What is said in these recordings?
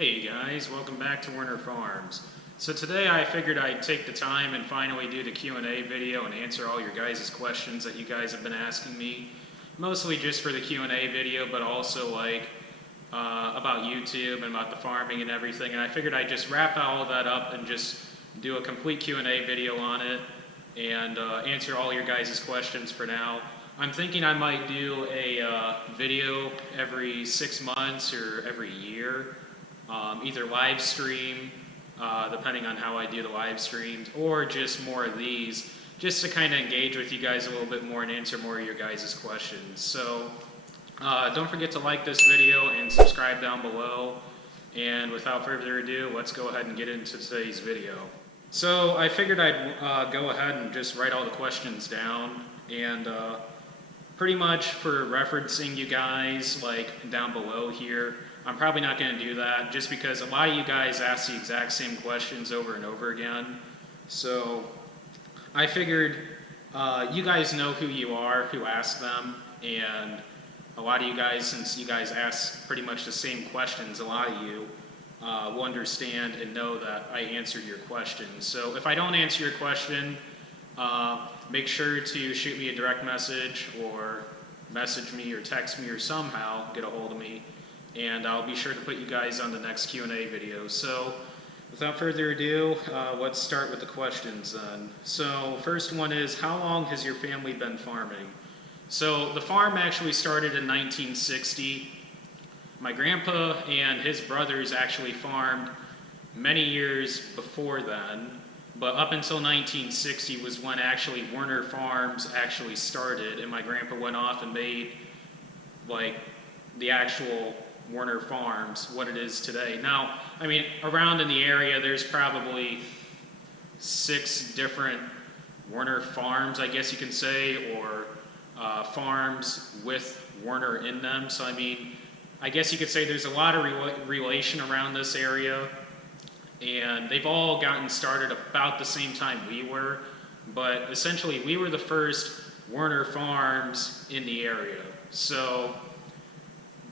Hey guys, welcome back to Werner Farms. So today I figured I'd take the time and finally do the Q&A video and answer all your guys' questions that you guys have been asking me. Mostly just for the Q&A video, but also about YouTube and about the farming and everything. And I figured I'd just wrap all of that up and just do a complete Q&A video on it and answer all your guys' questions for now. I'm thinking I might do a video every 6 months or every year. Either live stream, depending on how I do the live streams, or just more of these, just to kind of engage with you guys a little bit more and answer more of your guys' questions. So don't forget to like this video and subscribe down below. And without further ado, let's go ahead and get into today's video. So I figured I'd go ahead and just write all the questions down, and pretty much for referencing you guys like down below here. I'm probably not going to do that just because a lot of you guys ask the exact same questions over and over again. So I figured you guys know who you are, who asked them, and a lot of you guys, since you guys ask pretty much the same questions, a lot of you will understand and know that I answered your questions. So if I don't answer your question, make sure to shoot me a direct message or message me or text me or somehow get a hold of me. And I'll be sure to put you guys on the next Q&A video. So without further ado, let's start with the questions then. So first one is, how long has your family been farming? So the farm actually started in 1960. My grandpa and his brothers actually farmed many years before then, but up until 1960 was when actually Werner Farms actually started, and my grandpa went off and made like the actual Werner Farms what it is today. Now, I mean, around in the area there's probably 6 different Werner Farms, I guess you can say, or farms with Werner in them. So I mean, I guess you could say there's a lot of relation around this area, and they've all gotten started about the same time we were, but essentially we were the first Werner Farms in the area. So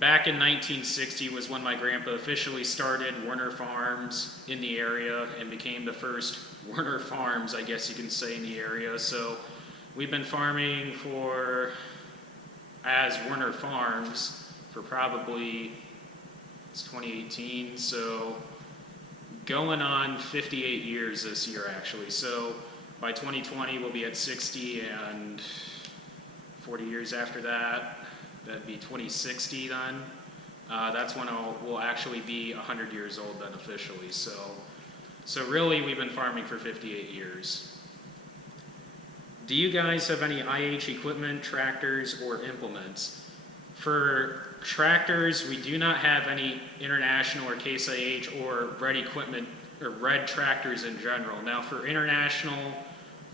back in 1960 was when my grandpa officially started Werner Farms in the area and became the first Werner Farms, I guess you can say, in the area. So we've been farming as Werner Farms for probably, it's 2018, so going on 58 years this year actually. So by 2020 we'll be at 60, and 40 years after that, that'd be 2060 then. That's when we'll actually be 100 years old then officially. So really we've been farming for 58 years. Do you guys have any IH equipment, tractors, or implements? For tractors, we do not have any international or Case IH or red equipment or red tractors in general. Now for international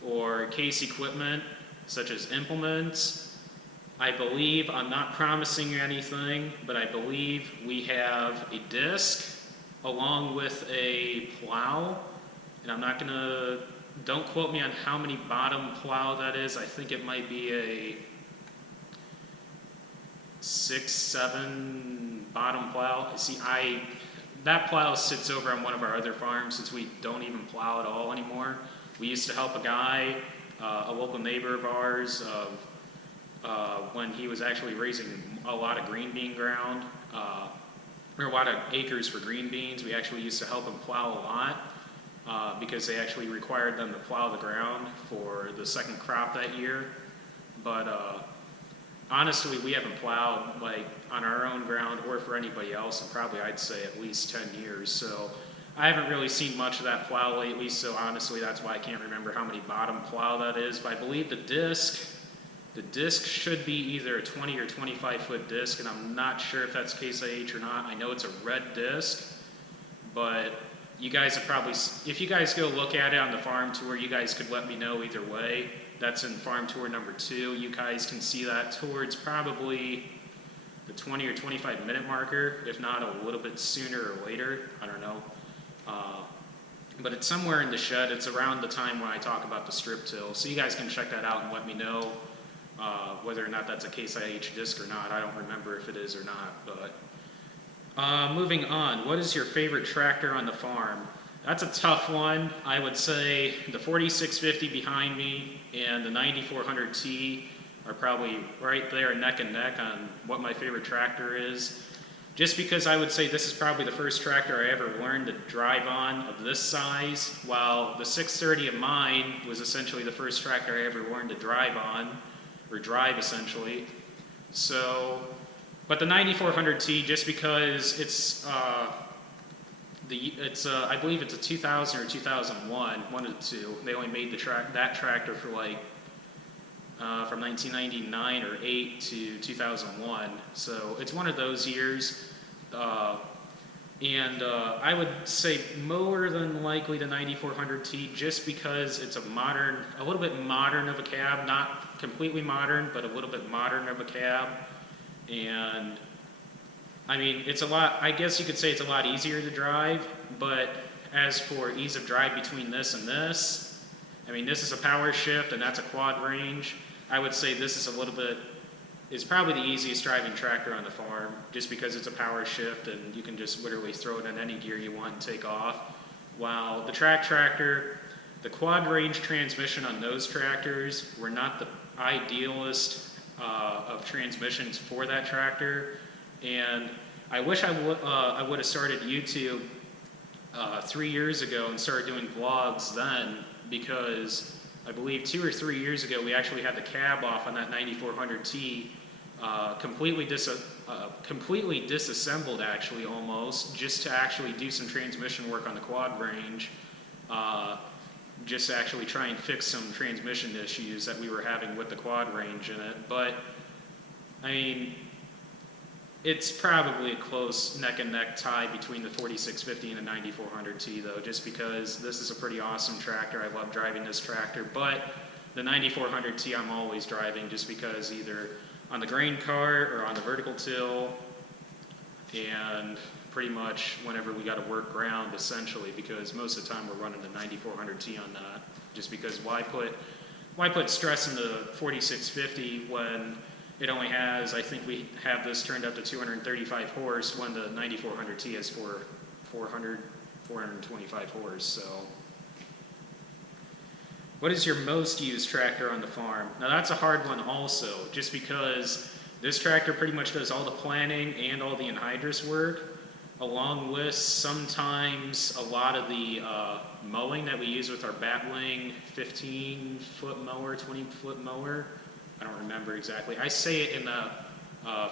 or Case equipment, such as implements, I believe, I'm not promising you anything, but I believe we have a disc along with a plow, and I'm not gonna, don't quote me on how many bottom plow that is. I think it might be a 6, 7 bottom plow. See, that plow sits over on one of our other farms since we don't even plow at all anymore. We used to help a guy, a local neighbor of ours, when he was actually raising a lot of green bean ground, or a lot of acres for green beans. We actually used to help him plow a lot because they actually required them to plow the ground for the second crop that year. But honestly, we haven't plowed like on our own ground or for anybody else in probably, I'd say, at least 10 years. So I haven't really seen much of that plow lately, so honestly that's why I can't remember how many bottom plow that is. But I believe the disc should be either a 20 or 25 foot disc, and I'm not sure if that's Case IH or not. I know it's a red disc, but you guys have probably, if you guys go look at it on the farm tour, you guys could let me know either way. That's in farm tour number 2. You guys can see that towards probably the 20 or 25 minute marker, if not a little bit sooner or later, I don't know. But it's somewhere in the shed. It's around the time when I talk about the strip till, so you guys can check that out and let me know whether or not that's a Case IH disc or not. I don't remember if it is or not, but Moving on, what is your favorite tractor on the farm? That's a tough one. I would say the 4650 behind me and the 9400T are probably right there neck and neck on what my favorite tractor is. Just because I would say this is probably the first tractor I ever learned to drive on of this size, while the 630 of mine was essentially the first tractor I ever learned to drive on, or drive essentially. So, but the 9400T, just because it's I believe it's a 2000 or 2001, one of the two. They only made that tractor for like from 1999 or 8 to 2001. So it's one of those years. I would say more than likely the 9400T, just because it's a little bit modern of a cab, not completely modern, but a little bit modern of a cab. And I mean, it's a lot, I guess you could say it's a lot easier to drive, but as for ease of drive between this and this, I mean, this is a power shift and that's a quad range. I would say this is it's probably the easiest driving tractor on the farm, just because it's a power shift and you can just literally throw it in any gear you want and take off. While the track tractor, the quad range transmission on those tractors were not the idealist of transmissions for that tractor. And I wish I would have started YouTube 3 years ago and started doing vlogs then, because I believe 2 or 3 years ago we actually had the cab off on that 9400T, completely disassembled actually almost, just to actually do some transmission work on the quad range, just to actually try and fix some transmission issues that we were having with the quad range in it. But I mean, it's probably a close neck and neck tie between the 4650 and the 9400T though, just because this is a pretty awesome tractor. I love driving this tractor, but the 9400T I'm always driving, just because either on the grain cart or on the vertical till, and pretty much whenever we got to work ground essentially, because most of the time we're running the 9400T on that, just because why put stress in the 4650 when it only has, I think we have this turned up to 235 horse, when the 9400T has 425 horse. So, what is your most used tractor on the farm? Now that's a hard one also, just because this tractor pretty much does all the planning and all the anhydrous work, along with sometimes a lot of the mowing that we use with our Batwing 15-foot mower, 20-foot mower. I don't remember exactly. I say it in the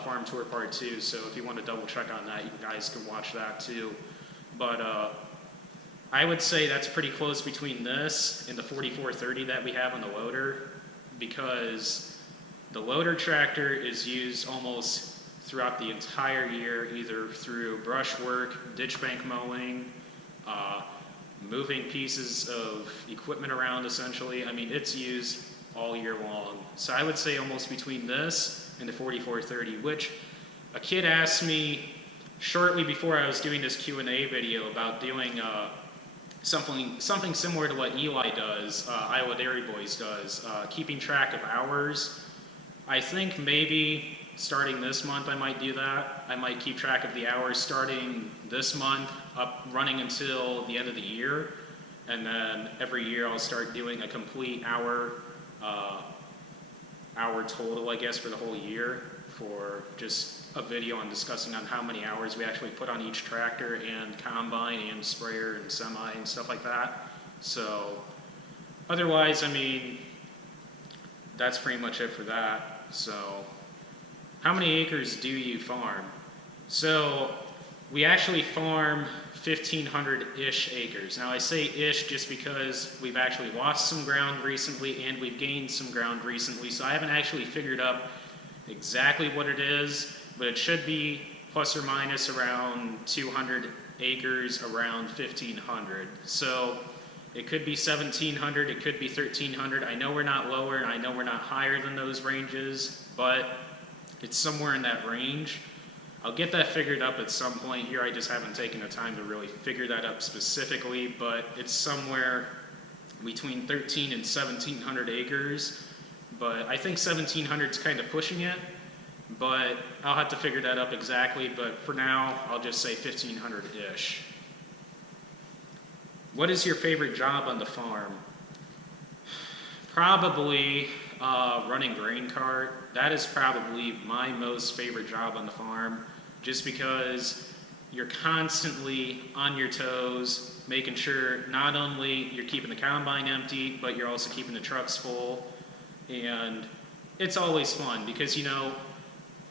farm tour part 2, so if you want to double check on that, you guys can watch that too. But I would say that's pretty close between this and the 4430 that we have on the loader, because the loader tractor is used almost throughout the entire year, either through brush work, ditch bank mowing, moving pieces of equipment around essentially. I mean, it's used all year long. So I would say almost between this and the 4430, which a kid asked me shortly before I was doing this Q&A video about doing something similar to what Eli does, Iowa Dairy Boys does, keeping track of hours. I think maybe starting this month I might do that. I might keep track of the hours starting this month, up running until the end of the year, and then every year I'll start doing a complete hour total, I guess, for the whole year, for just a video on discussing on how many hours we actually put on each tractor and combine and sprayer and semi and stuff like that. So otherwise, I mean, that's pretty much it for that. So how many acres do you farm? So we actually farm 1,500-ish acres. Now I say ish just because we've actually lost some ground recently and we've gained some ground recently, so I haven't actually figured out exactly what it is, but it should be plus or minus around 200 acres, around 1,500. So it could be 1,700, it could be 1,300. I know we're not lower and I know we're not higher than those ranges, but it's somewhere in that range. I'll get that figured up at some point here. I just haven't taken the time to really figure that up specifically, but it's somewhere between 1,300 and 1,700 acres. But I think 1,700 is kind of pushing it, but I'll have to figure that up exactly, but for now, I'll just say 1,500-ish. What is your favorite job on the farm? Probably running grain cart. That is probably my most favorite job on the farm, just because you're constantly on your toes, making sure not only you're keeping the combine empty, but you're also keeping the trucks full. And it's always fun because, you know,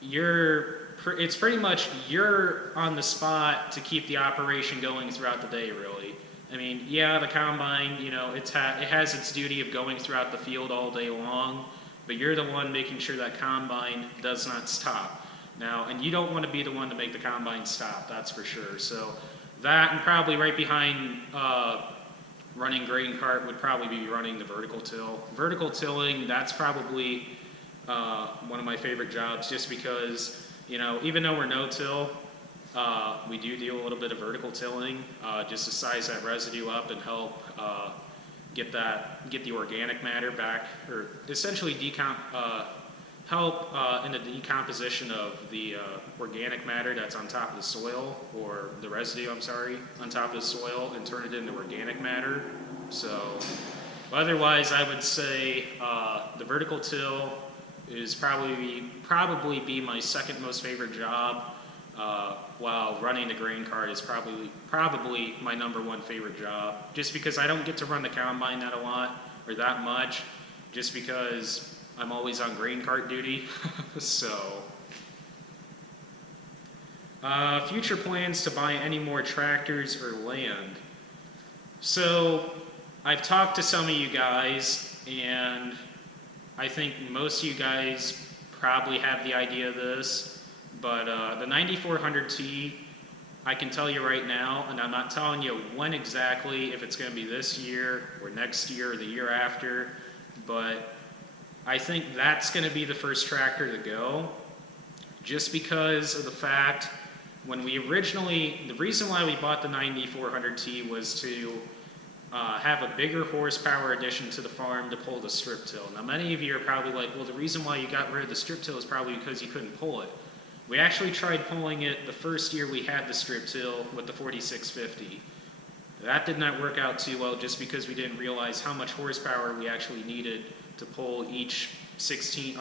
it's pretty much you're on the spot to keep the operation going throughout the day, really. I mean, yeah, the combine, you know, it has its duty of going throughout the field all day long, but you're the one making sure that combine does not stop. Now, and you don't want to be the one to make the combine stop, that's for sure. So that, and probably right behind running grain cart, would probably be running the vertical till. Vertical tilling, that's probably one of my favorite jobs, just because, you know, even though we're no-till, we do a little bit of vertical tilling just to size that residue up and help get the organic matter back, or essentially help in the decomposition of the organic matter that's on top of the soil, or the residue, I'm sorry, on top of the soil, and turn it into organic matter. So otherwise, I would say the vertical till is probably be my second most favorite job. While running the grain cart is probably my #1 favorite job, just because I don't get to run the combine that much, just because I'm always on grain cart duty. So, future plans to buy any more tractors or land. So, I've talked to some of you guys, and I think most of you guys probably have the idea of this. But the 9400T, I can tell you right now, and I'm not telling you when exactly, if it's going to be this year or next year or the year after, but I think that's going to be the first tractor to go, just because of the fact the reason why we bought the 9400T was to have a bigger horsepower addition to the farm to pull the strip till. Now, many of you are probably like, well, the reason why you got rid of the strip till is probably because you couldn't pull it. We actually tried pulling it the first year we had the strip till with the 4650. That did not work out too well, just because we didn't realize how much horsepower we actually needed to pull each 8-inch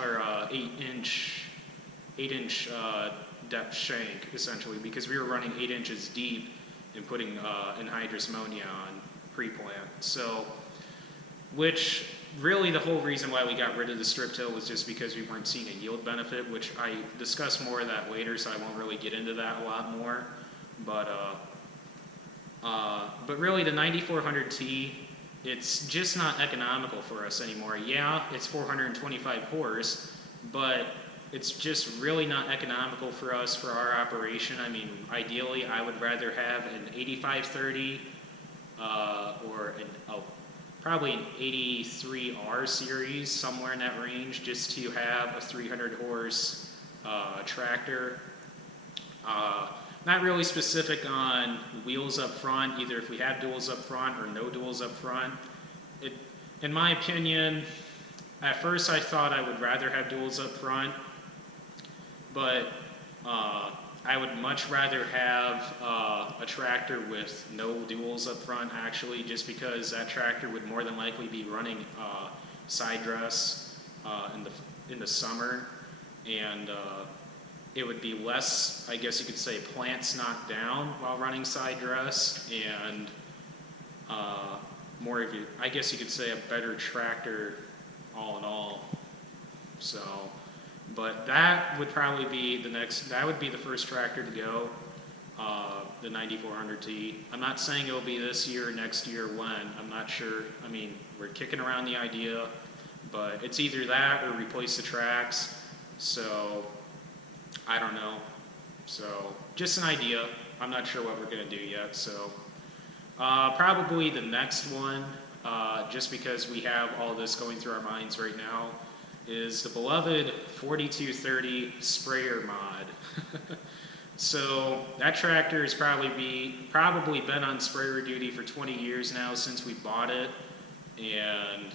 depth shank, essentially, because we were running 8 inches deep and putting anhydrous ammonia on pre-plant. So, which really the whole reason why we got rid of the strip till was just because we weren't seeing a yield benefit, which I discuss more of that later, so I won't really get into that a lot more. But really the 9400T, it's just not economical for us anymore. Yeah, it's 425 horse, but it's just really not economical for us for our operation. I mean, ideally, I would rather have an 8530 or probably an 83R series, somewhere in that range, just to have a 300 horse tractor. Not really specific on wheels up front, either if we have duals up front or no duals up front. In my opinion, at first I thought I would rather have duals up front, but I would much rather have a tractor with no duals up front, actually, just because that tractor would more than likely be running side dress in the summer, and it would be less, I guess you could say, plants knocked down while running side dress, and more of I guess you could say, a better tractor all in all. So. But that would probably be that would be the first tractor to go, the 9400T. I'm not saying it'll be this year or next year when, I'm not sure. I mean, we're kicking around the idea, but it's either that or replace the tracks. So, I don't know. So, just an idea. I'm not sure what we're going to do yet. So, probably the next one, just because we have all this going through our minds right now, is the beloved 4230 sprayer mod. So that tractor has probably been on sprayer duty for 20 years now since we bought it, and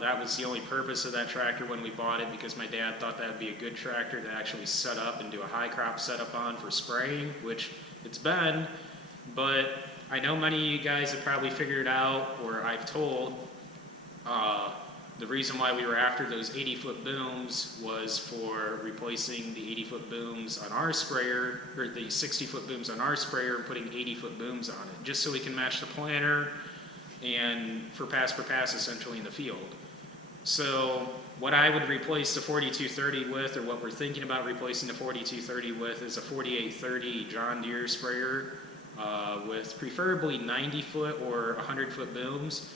That was the only purpose of that tractor when we bought it, because my dad thought that would be a good tractor to actually set up and do a high crop setup on for spraying, which it's been. But I know many of you guys have probably figured out, or I've told, the reason why we were after those 80-foot booms was for replacing the 80-foot booms on our sprayer, or the 60-foot booms on our sprayer, and putting 80-foot booms on it, just so we can match the planter and for pass essentially in the field. So what I would replace the 4230 with, or what we're thinking about replacing the 4230 with, is a 4830 John Deere sprayer with preferably 90-foot or 100-foot booms.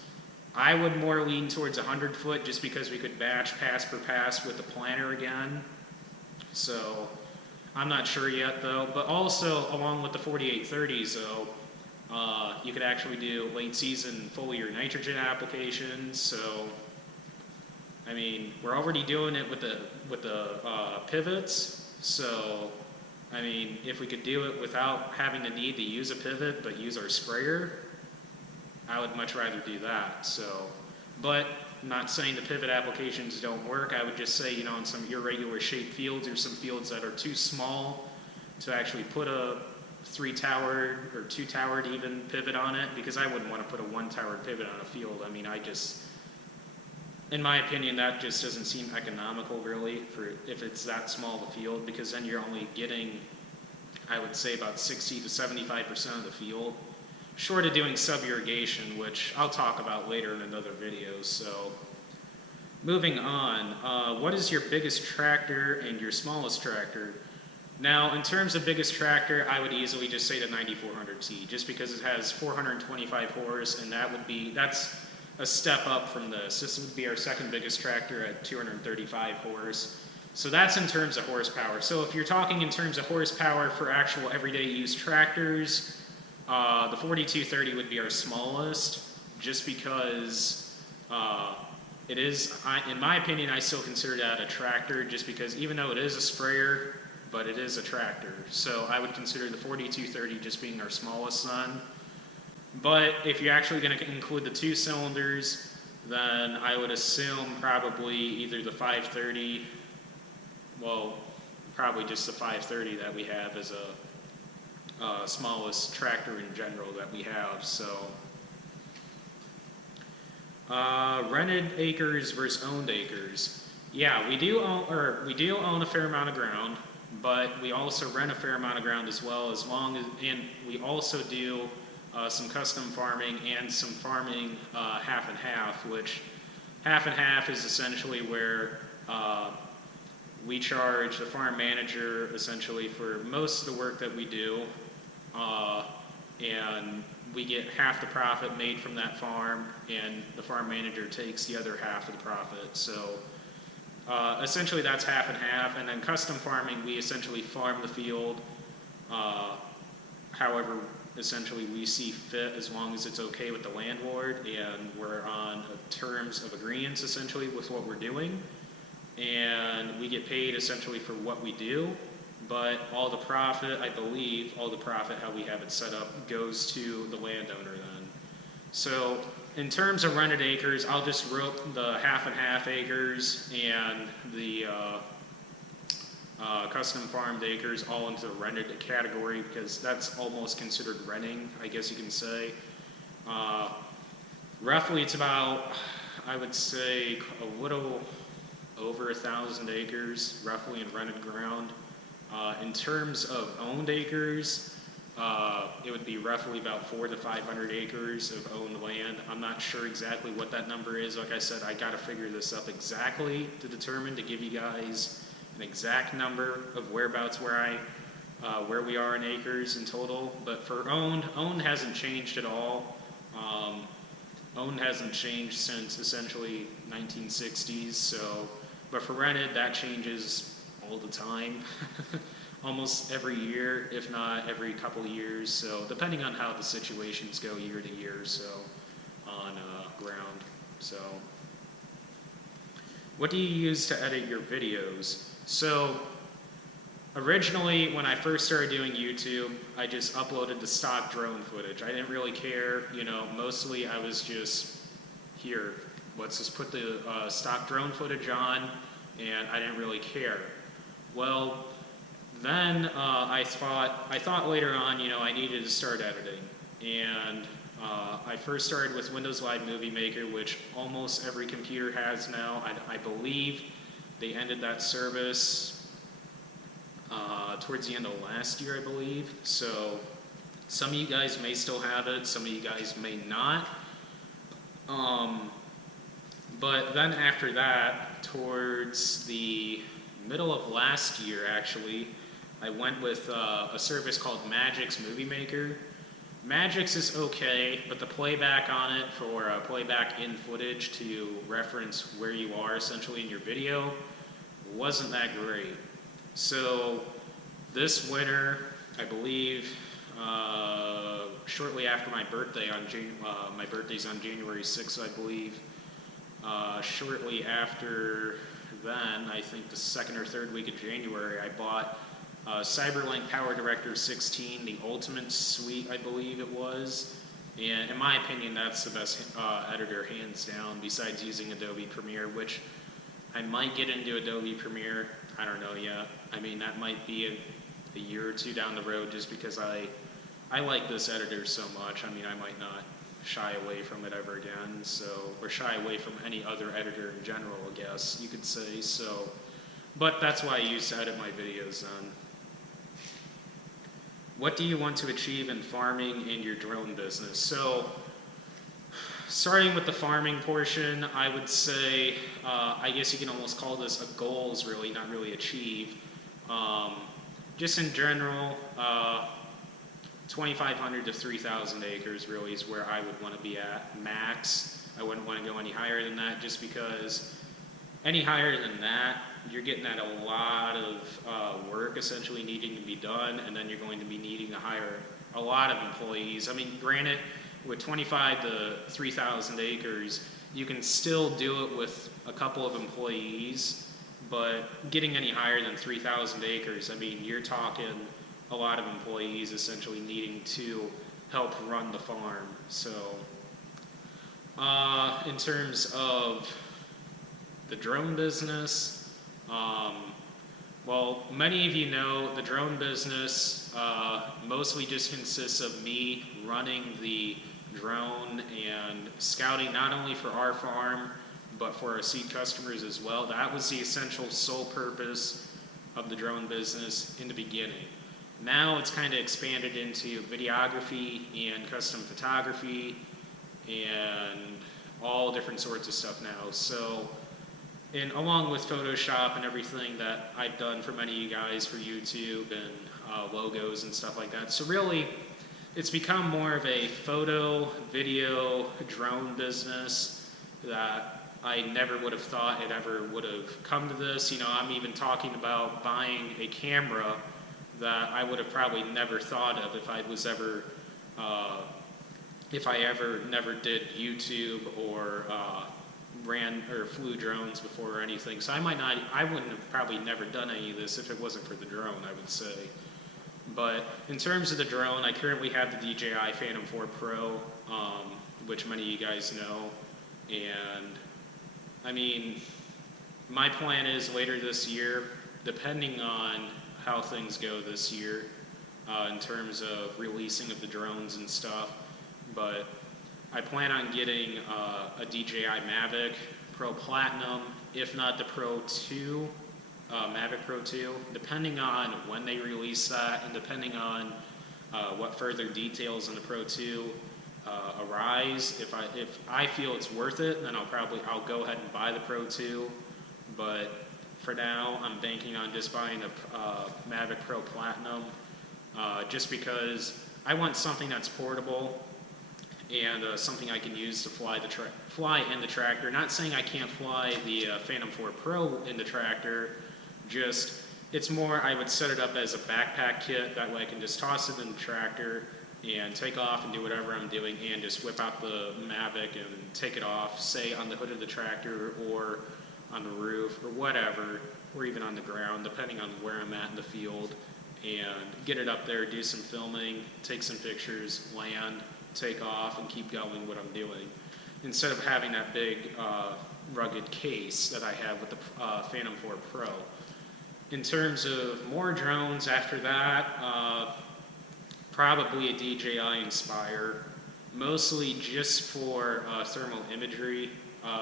I would more lean towards 100-foot just because we could match pass with the planter again. So I'm not sure yet though, but also along with the 4830s though, you could actually do late season foliar nitrogen applications. So, I mean, we're already doing it with the pivots. So, I mean, if we could do it without having the need to use a pivot, but use our sprayer, I would much rather do that. So, but I'm not saying the pivot applications don't work. I would just say, you know, in some irregular shaped fields or some fields that are too small to actually put a 3-towered or 2-towered even pivot on it, because I wouldn't want to put a 1-towered pivot on a field. I mean, in my opinion, that just doesn't seem economical really for if it's that small of a field, because then you're only getting, I would say, about 60 to 75% of the field, short of doing sub-irrigation, which I'll talk about later in another video. So moving on, what is your biggest tractor and your smallest tractor? Now, in terms of biggest tractor, I would easily just say the 9400T, just because it has 425 horse, and that's a step up from this. This would be our second biggest tractor at 235 horse. So that's in terms of horsepower. So if you're talking in terms of horsepower for actual everyday use tractors, the 4230 would be our smallest, just because it is, in my opinion, I still consider that a tractor, just because even though it is a sprayer, but it is a tractor. So I would consider the 4230 just being our smallest son. But if you're actually going to include the 2 cylinders, then I would assume probably either the 530, well, probably just the 530 that we have as a smallest tractor in general that we have. So rented acres versus owned acres. Yeah, we do own a fair amount of ground, but we also rent a fair amount of ground as well, and we also do some custom farming and some farming half and half, which half and half is essentially where we charge the farm manager essentially for most of the work that we do, and we get half the profit made from that farm, and the farm manager takes the other half of the profit. So essentially that's half and half. And then custom farming, we essentially farm the field however essentially we see fit, as long as it's okay with the landlord and we're on terms of agreements essentially with what we're doing, and we get paid essentially for what we do. But all the profit, I believe, all the profit how we have it set up goes to the landowner then. So in terms of rented acres, I'll just rope the half and half acres and the custom farmed acres all into the rented category, because that's almost considered renting, I guess you can say. Roughly it's about, I would say, a little over 1,000 acres roughly in rented ground. In terms of owned acres, it would be roughly about 400 to 500 acres of owned land. I'm not sure exactly what that number is. Like I said, I got to figure this up exactly to determine, to give you guys an exact number of whereabouts where we are in acres in total. But for owned hasn't changed at all. Owned hasn't changed since essentially 1960s. So, but for rented, that changes all the time, almost every year, if not every couple years. So depending on how the situations go year to year, so on ground. So what do you use to edit your videos? So originally, when I first started doing YouTube, I just uploaded the stock drone footage. I didn't really care, you know, mostly I was just here, let's just put the stock drone footage on, and I didn't really care. Well, then I thought later on, you know, I needed to start editing, and I first started with Windows Live Movie Maker, which almost every computer has now. I believe they ended that service towards the end of last year, I believe. So some of you guys may still have it, some of you guys may not. But then after that, towards the middle of last year actually, I went with a service called Magix Movie Maker. Magix is okay, but the playback on it for playback in footage to reference where you are essentially in your video wasn't that great. So this winter, I believe, shortly after my birthday, my birthday's on January 6th, I believe. Shortly after then, I think the second or third week of January, I bought Cyberlink Power Director 16, the Ultimate Suite, I believe it was. And in my opinion, that's the best editor, hands down, besides using Adobe Premiere, which I might get into Adobe Premiere. I don't know yet. I mean, that might be a year or two down the road, just because I like this editor so much. I mean, I might not shy away from it ever again, so, or shy away from any other editor in general, I guess you could say. So, but that's why I used to edit my videos on. What do you want to achieve in farming in your drone business? So, starting with the farming portion, I would say, I guess you can almost call this a goals, really, not really achieve. Just in general, 2,500 to 3,000 acres really is where I would want to be at max. I wouldn't want to go any higher than that, just because any higher than that, you're getting at a lot of work essentially needing to be done, and then you're going to be needing to hire a lot of employees. I mean, granted, with 25 to 3,000 acres, you can still do it with a couple of employees, but getting any higher than 3,000 acres, I mean, you're talking a lot of employees essentially needing to help run the farm. So, in terms of the drone business, well, many of you know the drone business mostly just consists of me running the drone and scouting not only for our farm, but for our seed customers as well. That was the essential sole purpose of the drone business in the beginning. Now it's kind of expanded into videography and custom photography and all different sorts of stuff now. So, and along with Photoshop and everything that I've done for many of you guys for YouTube and logos and stuff like that. So really, it's become more of a photo, video, drone business that I never would have thought it ever would have come to this. You know, I'm even talking about buying a camera that I would have probably never thought of if I was ever, if I ever never did YouTube or ran or flew drones before or anything. So I wouldn't have probably never done any of this if it wasn't for the drone, I would say. But in terms of the drone, I currently have the DJI Phantom 4 Pro, which many of you guys know. And I mean, my plan is later this year, depending on how things go this year, in terms of releasing of the drones and stuff, but I plan on getting a DJI Mavic Pro Platinum, if not the Pro 2, Mavic Pro 2, depending on when they release that and depending on what further details in the Pro 2 arise. If I feel it's worth it, then I'll go ahead and buy the Pro 2, but for now I'm banking on just buying a Mavic Pro Platinum, just because I want something that's portable and something I can use to fly in the tractor. Not saying I can't fly the Phantom 4 Pro in the tractor, just it's more I would set it up as a backpack kit, that way I can just toss it in the tractor and take off and do whatever I'm doing and just whip out the Mavic and take it off, say on the hood of the tractor or on the roof or whatever, or even on the ground, depending on where I'm at in the field, and get it up there, do some filming, take some pictures, land, take off, and keep going what I'm doing. instead of having that big rugged case that I have with the Phantom 4 Pro. In terms of more drones after that, probably a DJI Inspire, mostly just for thermal imagery,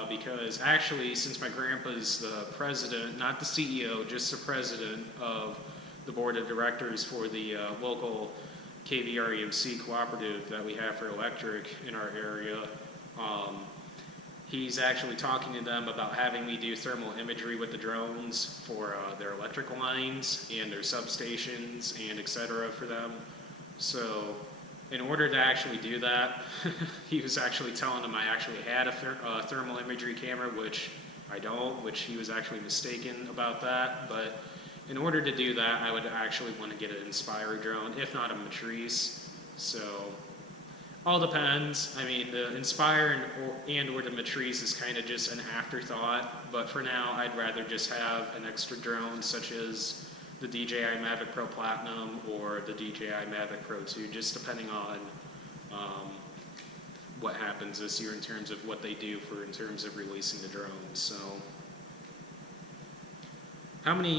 because actually, since my grandpa's the president, not the CEO, just the president of the board of directors for the local KVREMC cooperative that we have for electric in our area, he's actually talking to them about having me do thermal imagery with the drones for their electric lines and their substations and etc. for them. So in order to actually do that, he was actually telling them I actually had a thermal imagery camera, which I don't, which he was actually mistaken about that. But in order to do that, I would actually want to get an Inspire drone, if not a Matrice. So all depends. I mean, the Inspire and or the Matrice is kind of just an afterthought, but for now, I'd rather just have an extra drone, such as the DJI Mavic Pro Platinum or the DJI Mavic Pro 2, just depending on what happens this year in terms of what they do in terms of releasing the drones. So, how many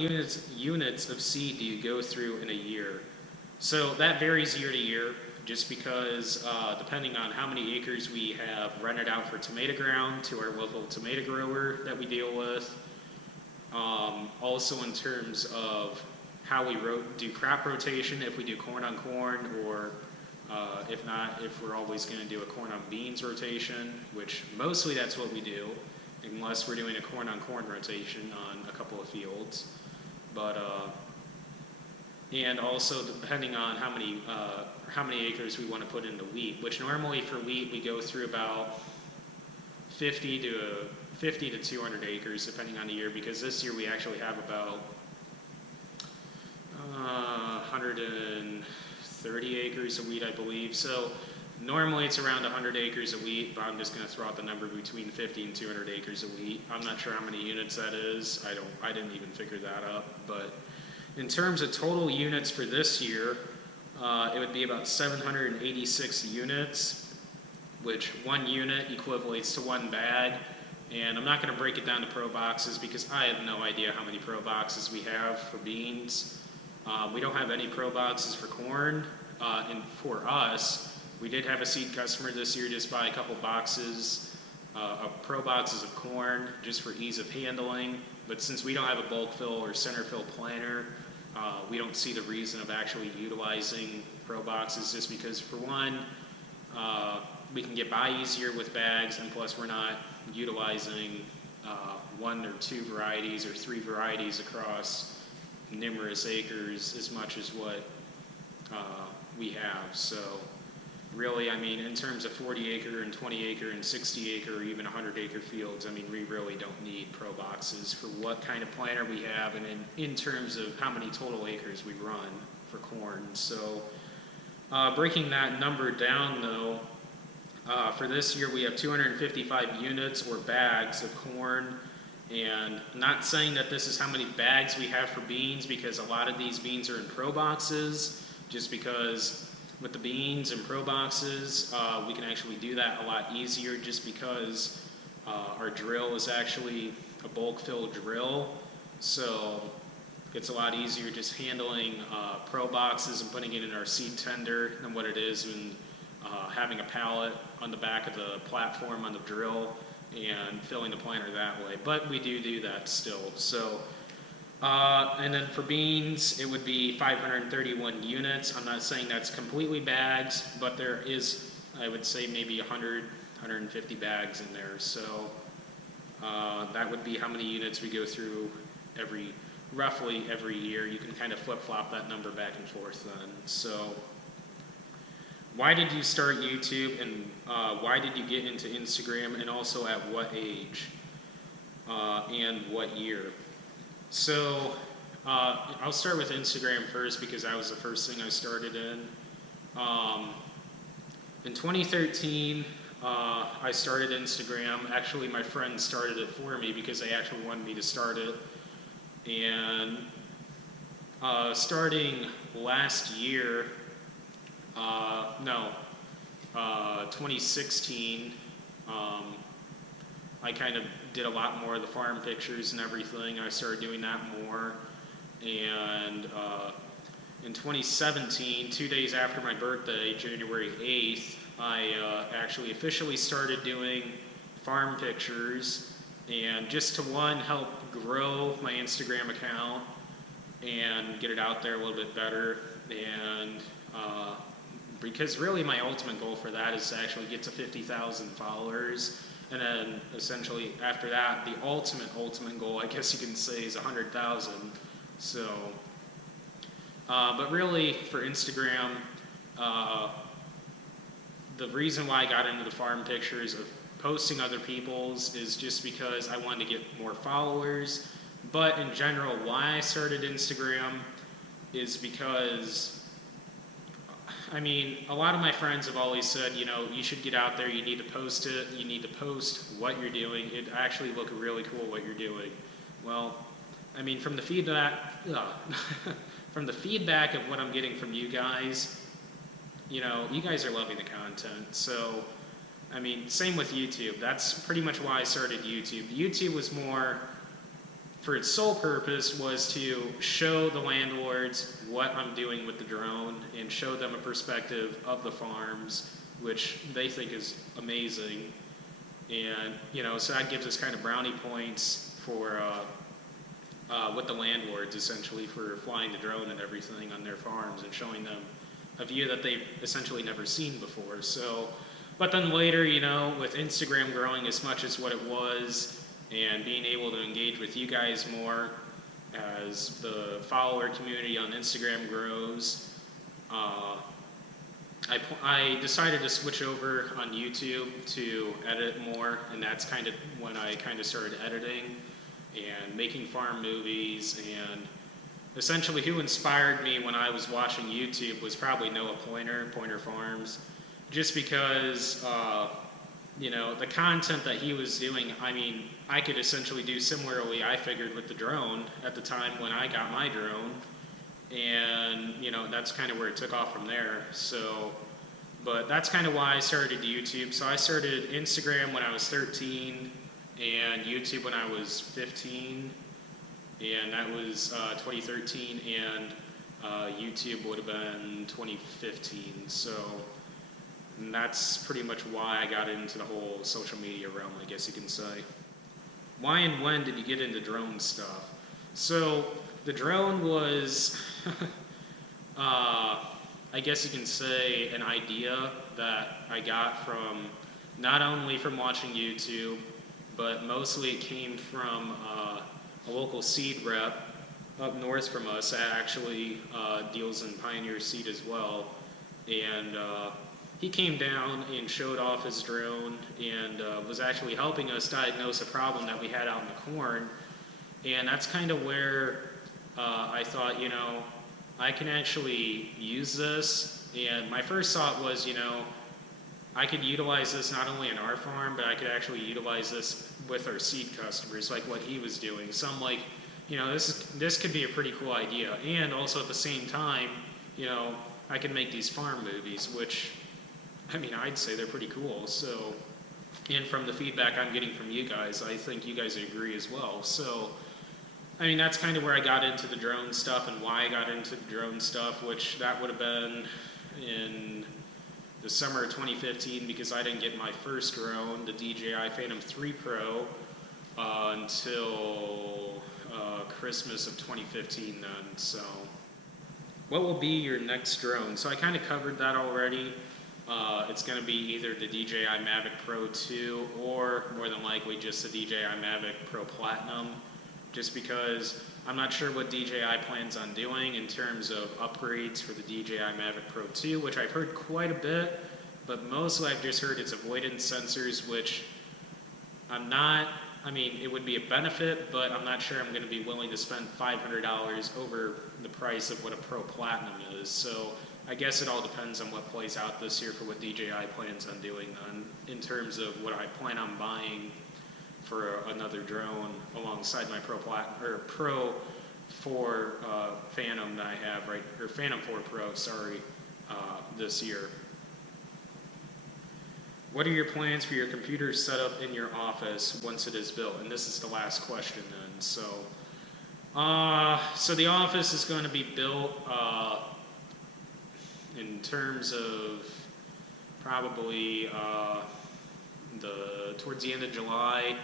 units of seed do you go through in a year? So that varies year to year, just because depending on how many acres we have rented out for tomato ground to our local tomato grower that we deal with. Also in terms of how we do crop rotation, if we do corn on corn, or if not, if we're always going to do a corn on beans rotation, which mostly that's what we do, unless we're doing a corn on corn rotation on a couple of fields. But and also depending on how many acres we want to put into wheat, which normally for wheat we go through about 50 to 200 acres depending on the year, because this year we actually have about 130 acres of wheat, I believe. So normally it's around 100 acres of wheat, but I'm just going to throw out the number between 50 and 200 acres of wheat. I'm not sure how many units that is. I didn't even figure that up. But in terms of total units for this year, it would be about 786 units, which one unit equates to one bag. And I'm not going to break it down to pro boxes because I have no idea how many pro boxes we have for beans. We don't have any pro boxes for corn. And for us, we did have a seed customer this year just buy a couple boxes of pro boxes of corn just for ease of handling. But since we don't have a bulk fill or center fill planter, we don't see the reason of actually utilizing pro boxes, just because for one, we can get by easier with bags, and plus we're not utilizing one or two varieties or three varieties across numerous acres as much as what we have. So really, I mean, in terms of 40 acre and 20 acre and 60 acre or even 100 acre fields, I mean, we really don't need pro boxes for what kind of planter we have, and in terms of how many total acres we run for corn. So breaking that number down though, for this year we have 255 units or bags of corn. And not saying that this is how many bags we have for beans, because a lot of these beans are in pro boxes, just because with the beans and pro boxes, we can actually do that a lot easier, just because our drill is actually a bulk fill drill. So it's a lot easier just handling pro boxes and putting it in our seed tender than what it is when having a pallet on the back of the platform on the drill and filling the planter that way. But we do that still. So, and then for beans, it would be 531 units. I'm not saying that's completely bags, but there is, I would say, maybe 100, 150 bags in there. So that would be how many units we go through roughly every year. You can kind of flip-flop that number back and forth then. So why did you start YouTube, and why did you get into Instagram, and also at what age and what year? So I'll start with Instagram first, because that was the first thing I started in. In 2013, I started Instagram. Actually, my friend started it for me because they actually wanted me to start it. And starting last year, 2016, I kind of did a lot more of the farm pictures and everything. I started doing that more. And in 2017, 2 days after my birthday, January 8th, I actually officially started doing farm pictures, and just to help grow my Instagram account and get it out there a little bit better. And because really my ultimate goal for that is to actually get to 50,000 followers. And then essentially after that, the ultimate goal, I guess you can say, is 100,000. So, but really for Instagram, the reason why I got into the farm pictures of posting other people's is just because I wanted to get more followers. But in general, why I started Instagram is because, I mean, a lot of my friends have always said, you know, you should get out there, you need to post it, you need to post what you're doing. It actually look really cool what you're doing. Well, I mean, from the feedback, from the feedback of what I'm getting from you guys, you know, you guys are loving the content. So, I mean, same with YouTube. That's pretty much why I started YouTube. YouTube was more, for its sole purpose, was to show the landlords what I'm doing with the drone and show them a perspective of the farms, which they think is amazing. And, you know, so that gives us kind of brownie points for with the landlords, essentially, for flying the drone and everything on their farms and showing them a view that they've essentially never seen before. So, but then later, you know, with Instagram growing as much as what it was and being able to engage with you guys more as the follower community on Instagram grows, I decided to switch over on YouTube to edit more, and that's kind of when I kind of started editing and making farm movies. And essentially who inspired me when I was watching YouTube was probably Noah Pointer Farms, just because, you know, the content that he was doing, I mean, I could essentially do similarly, I figured, with the drone at the time when I got my drone. And, you know, that's kind of where it took off from there. So, but that's kind of why I started YouTube. So I started Instagram when I was 13 and YouTube when I was 15. And that was 2013, and YouTube would have been 2015. So, and that's pretty much why I got into the whole social media realm, I guess you can say. Why and when did you get into drone stuff? So the drone was, I guess you can say, an idea that I got from, not only from watching YouTube, but mostly it came from a local seed rep up north from us that actually deals in Pioneer seed as well. And he came down and showed off his drone and was actually helping us diagnose a problem that we had out in the corn. And that's kind of where I thought, you know, I can actually use this. And my first thought was, you know, I could utilize this not only in our farm, but I could actually utilize this with our seed customers, like what he was doing. So I'm like, you know, this could be a pretty cool idea. And also at the same time, you know, I can make these farm movies, which, I mean, I'd say they're pretty cool. So, and from the feedback I'm getting from you guys, I think you guys agree as well. So, I mean, that's kind of where I got into the drone stuff and why I got into the drone stuff, which that would have been in the summer of 2015, because I didn't get my first drone, the DJI Phantom 3 Pro, until Christmas of 2015 then. So, what will be your next drone? So I kind of covered that already. It's going to be either the DJI Mavic Pro 2 or more than likely just the DJI Mavic Pro Platinum, just because I'm not sure what DJI plans on doing in terms of upgrades for the DJI Mavic Pro 2, which I've heard quite a bit, but mostly I've just heard it's avoidance sensors, which I'm not, I mean, it would be a benefit, but I'm not sure I'm going to be willing to spend $500 over the price of what a Pro Platinum is. So I guess it all depends on what plays out this year for what DJI plans on doing then, in terms of what I plan on buying for another drone alongside my Pro 4 Phantom that I have, right, or Phantom 4 Pro, sorry, this year. What are your plans for your computer setup in your office once it is built? And this is the last question then. So the office is going to be built in terms of probably towards the end of July,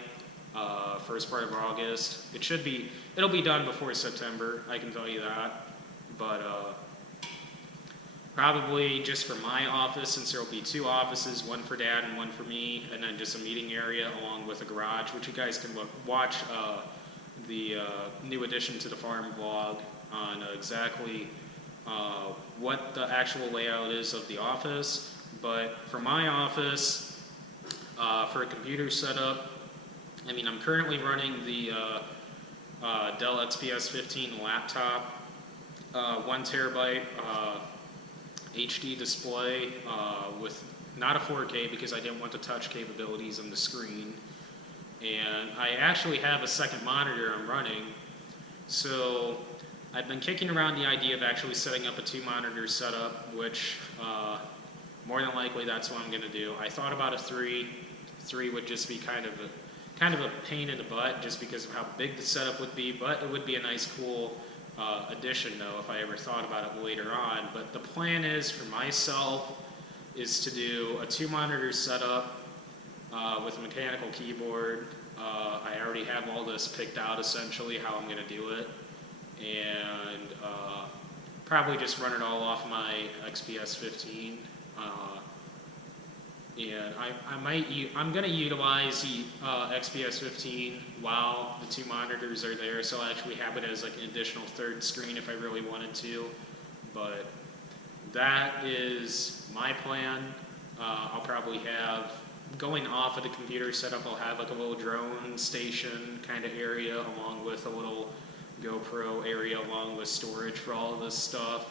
first part of August. It'll be done before September, I can tell you that. But probably just for my office, since there will be 2 offices, one for Dad and one for me, and then just a meeting area along with a garage, which you guys can watch the new addition to the farm vlog on exactly what the actual layout is of the office. But for my office, for a computer setup, I mean, I'm currently running the Dell XPS 15 laptop, 1 terabyte HD display with not a 4K because I didn't want the touch capabilities on the screen. And I actually have a second monitor I'm running. So I've been kicking around the idea of actually setting up a 2-monitor setup, which more than likely that's what I'm going to do. I thought about a 3. 3 would just be kind of a pain in the butt just because of how big the setup would be, but it would be a nice, cool addition though if I ever thought about it later on. But the plan is for myself is to do a 2-monitor setup with a mechanical keyboard. I already have all this picked out essentially how I'm going to do it, and probably just run it all off my XPS 15. And I'm going to utilize the XPS 15 while the 2 monitors are there, so I'll actually have it as like an additional 3rd screen if I really wanted to. But that is my plan. I'll probably have, going off of the computer setup, I'll have like a little drone station kind of area along with a little GoPro area along with storage for all of this stuff.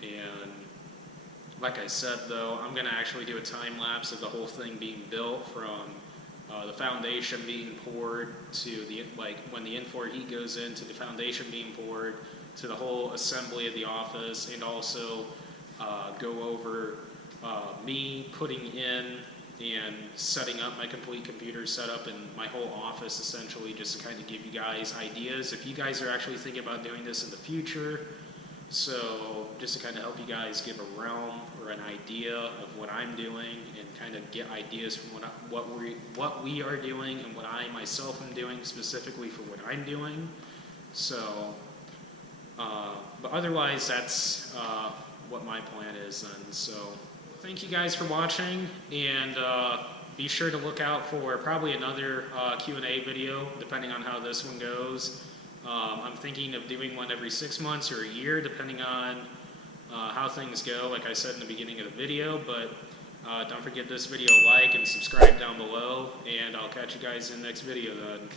And like I said though, I'm going to actually do a time lapse of the whole thing being built from the foundation being poured to the, like when the in-floor heat goes in, to the foundation being poured, to the whole assembly of the office, and also go over me putting in and setting up my complete computer setup and my whole office essentially, just to kind of give you guys ideas if you guys are actually thinking about doing this in the future. So just to kind of help you guys give a realm or an idea of what I'm doing and kind of get ideas from what we are doing and what I myself am doing specifically for what I'm doing. So, but otherwise that's what my plan is then. So thank you guys for watching, and be sure to look out for probably another Q&A video depending on how this one goes. I'm thinking of doing one every 6 months or a year, depending on how things go, like I said in the beginning of the video. But don't forget this video, like and subscribe down below, and I'll catch you guys in the next video then.